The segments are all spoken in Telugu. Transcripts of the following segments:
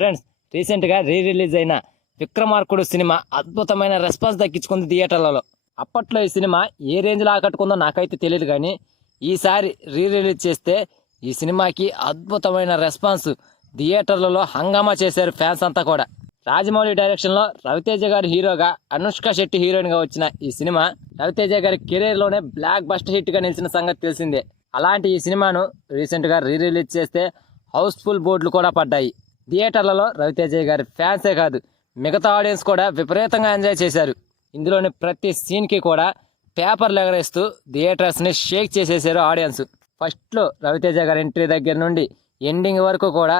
ఫ్రెండ్స్, రీసెంట్గా రిలీజ్ అయిన విక్రమార్కుడు సినిమా అద్భుతమైన రెస్పాన్స్ దక్కించుకుంది థియేటర్లలో. అప్పట్లో ఈ సినిమా ఏ రేంజ్లో ఆకట్టుకుందో నాకైతే తెలియదు, కానీ ఈసారి రిలీజ్ చేస్తే ఈ సినిమాకి అద్భుతమైన రెస్పాన్స్, థియేటర్లలో హంగామా చేశారు ఫ్యాన్స్ అంతా కూడా. రాజమౌళి డైరెక్షన్లో రవితేజ గారి హీరోగా, అనుష్క శెట్టి హీరోయిన్గా వచ్చిన ఈ సినిమా రవితేజ గారి కెరీర్లోనే బ్లాక్ బస్టర్ హిట్గా నిలిచిన సంగతి తెలిసిందే. అలాంటి ఈ సినిమాను రీసెంట్గా రిలీజ్ చేస్తే హౌస్ఫుల్ బోర్డులు కూడా పడ్డాయి. థియేటర్లలో రవితేజ గారి ఫ్యాన్సే కాదు, మిగతా ఆడియన్స్ కూడా విపరీతంగా ఎంజాయ్ చేశారు. ఇందులోని ప్రతి సీన్కి కూడా పేపర్లు ఎగరేస్తూ థియేటర్స్ని షేక్ చేసేసారు ఆడియన్స్. ఫస్ట్లో రవితేజ గారి ఎంట్రీ దగ్గర నుండి ఎండింగ్ వరకు కూడా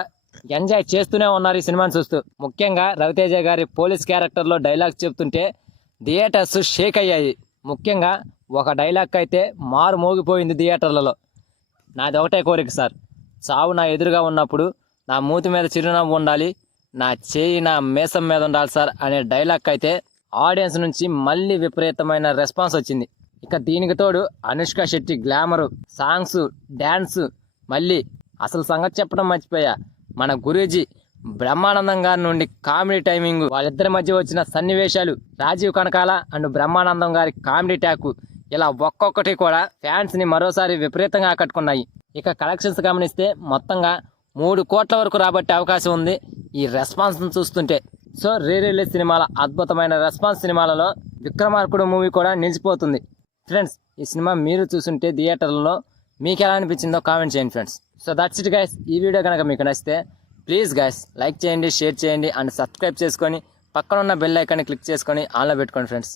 ఎంజాయ్ చేస్తూనే ఉన్నారు ఈ సినిమాని చూస్తూ. ముఖ్యంగా రవితేజ గారి పోలీస్ క్యారెక్టర్లో డైలాగ్ చెప్తుంటే థియేటర్స్ షేక్ అయ్యాయి. ముఖ్యంగా ఒక డైలాగ్ అయితే మారు మోగిపోయింది థియేటర్లలో. నాది ఒకటే కోరిక సార్, చావు నా ఎదురుగా ఉన్నప్పుడు నా మూతి మీద చిరునవ్వు ఉండాలి, నా చేయి నా మేసం మీద ఉండాలి సార్ అనే డైలాగ్ అయితే ఆడియన్స్ నుంచి మళ్ళీ విపరీతమైన రెస్పాన్స్ వచ్చింది. ఇక దీనికి తోడు Anushka Shetty glamour, songs, dance, మళ్ళీ అసలు సంగతి చెప్పడం మర్చిపోయా, మన గురూజీ బ్రహ్మానందం గారి నుండి కామెడీ టైమింగ్, వాళ్ళిద్దరి మధ్య వచ్చిన సన్నివేశాలు, రాజీవ్ కనకాల అండ్ బ్రహ్మానందం గారి కామెడీ ట్యాక్, ఇలా ఒక్కొక్కటి కూడా ఫ్యాన్స్ ని మరోసారి విపరీతంగా ఆకట్టుకున్నాయి. ఇక కలెక్షన్స్ గమనిస్తే మొత్తంగా 3 కోట్ల వరకు రాబట్టే అవకాశం ఉంది ఈ రెస్పాన్స్ చూస్తుంటే. సో రిలీజ్ సినిమాల అద్భుతమైన రెస్పాన్స్ సినిమాలలో విక్రమార్కుడు మూవీ కూడా నిలిచిపోతుంది. ఫ్రెండ్స్, ఈ సినిమా మీరు చూస్తుంటే థియేటర్లలో మీకు ఎలా అనిపించిందో కామెంట్ చేయండి friends. So that's it guys. ఈ వీడియో కనుక మీకు నచ్చితే ప్లీజ్ గైస్ లైక్ చేయండి, షేర్ చేయండి అండ్ సబ్స్క్రైబ్ చేసుకొని పక్కన ఉన్న బెల్ ఐకాన్ని క్లిక్ చేసుకొని ఆన్లో పెట్టుకోండి ఫ్రెండ్స్.